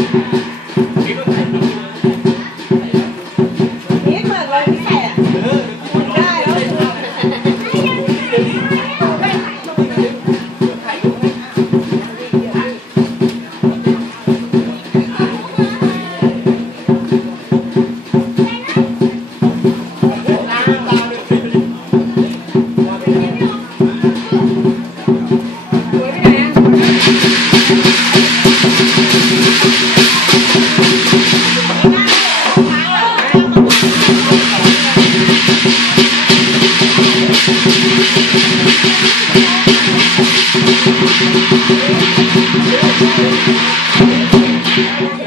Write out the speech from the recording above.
自分たちの Thank